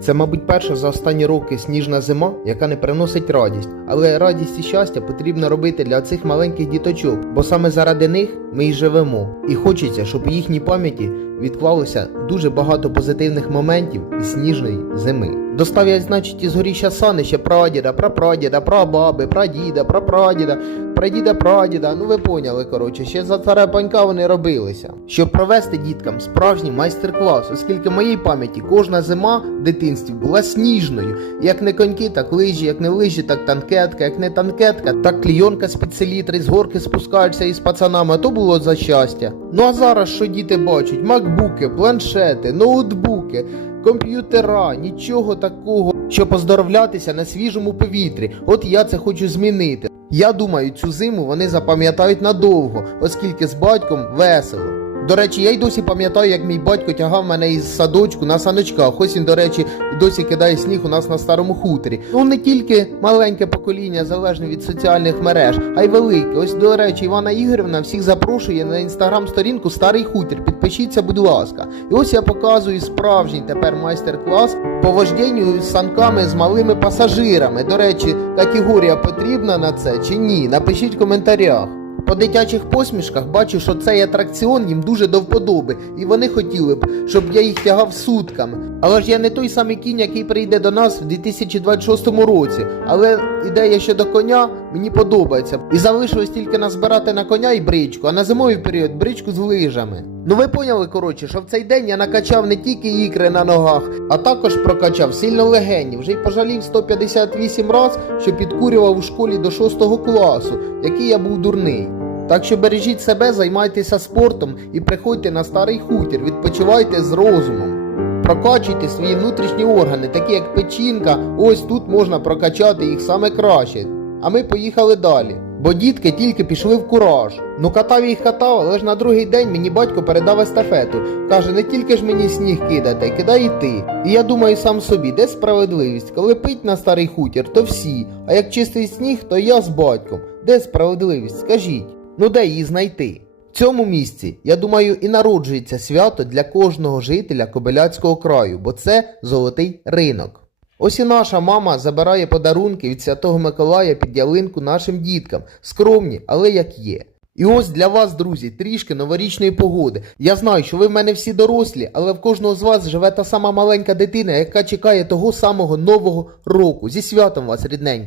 Це, мабуть, перша за останні роки сніжна зима, яка не приносить радість. Але радість і щастя потрібно робити для цих маленьких діточок, бо саме заради них ми й живемо. І хочеться, щоб у їхній пам'яті відклалося дуже багато позитивних моментів із сніжної зими. Доставлять, значить, із горіща сани ще прадіда, прапрадіда, прабаби, прадіда, прапрадіда, прадіда, прадіда. Ну ви поняли, коротше, ще за царя панька вони робилися. Щоб провести діткам справжній майстер-клас, оскільки в моїй пам'яті кожна зима в дитинстві була сніжною. Як не коньки, так лижі, як не лижі, так танкетка, як не танкетка, так клійонка з під селітри, з горки спускаєшся із пацанами, то було за щастя. Ну а зараз що діти бачать? Макбуки, планшети, ноутбуки, комп'ютера, нічого такого, щоб поздоровлятися на свіжому повітрі. От я це хочу змінити. Я думаю, цю зиму вони запам'ятають надовго, оскільки з батьком весело. До речі, я й досі пам'ятаю, як мій батько тягав мене із садочку на саночках. Ось він, до речі, досі кидає сніг у нас на старому хуторі. Ну не тільки маленьке покоління залежне від соціальних мереж, а й велике. Ось, до речі, Івана Ігорівна всіх запрошує на інстаграм-сторінку Старий хутір. Підпишіться, будь ласка. І ось я показую справжній тепер майстер-клас по вождінню з санками з малими пасажирами. До речі, категорія потрібна на це чи ні? Напишіть в коментарях. По дитячих посмішках бачу, що цей атракціон їм дуже до вподоби, і вони хотіли б, щоб я їх тягав сутками. Але ж я не той самий кінь, який прийде до нас в 2026 році. Але ідея щодо коня мені подобається. І залишилось тільки назбирати на коня і бричку, а на зимовий період бричку з лижами. Ну ви поняли, коротше, що в цей день я накачав не тільки ікри на ногах, а також прокачав сильно легені. Вже й пожалів 158 раз, що підкурював у школі до 6 класу, який я був дурний. Так що бережіть себе, займайтеся спортом і приходьте на старий хутір, відпочивайте з розумом. Прокачуйте свої внутрішні органи, такі як печінка, ось тут можна прокачати їх саме краще. А ми поїхали далі. Бо дітки тільки пішли в кураж. Ну катав їх катав, але ж на другий день мені батько передав естафету. Каже, не тільки ж мені сніг кидати, кидай і ти. І я думаю сам собі, де справедливість? Коли пить на старий хутір, то всі. А як чистий сніг, то я з батьком. Де справедливість? Скажіть. Ну де її знайти? В цьому місці, я думаю, і народжується свято для кожного жителя Кобиляцького краю, бо це золотий ринок. Ось і наша мама забирає подарунки від Святого Миколая під ялинку нашим діткам, скромні, але як є. І ось для вас, друзі, трішки новорічної погоди. Я знаю, що ви в мене всі дорослі, але в кожного з вас живе та сама маленька дитина, яка чекає того самого нового року. Зі святом вас, рідненькі.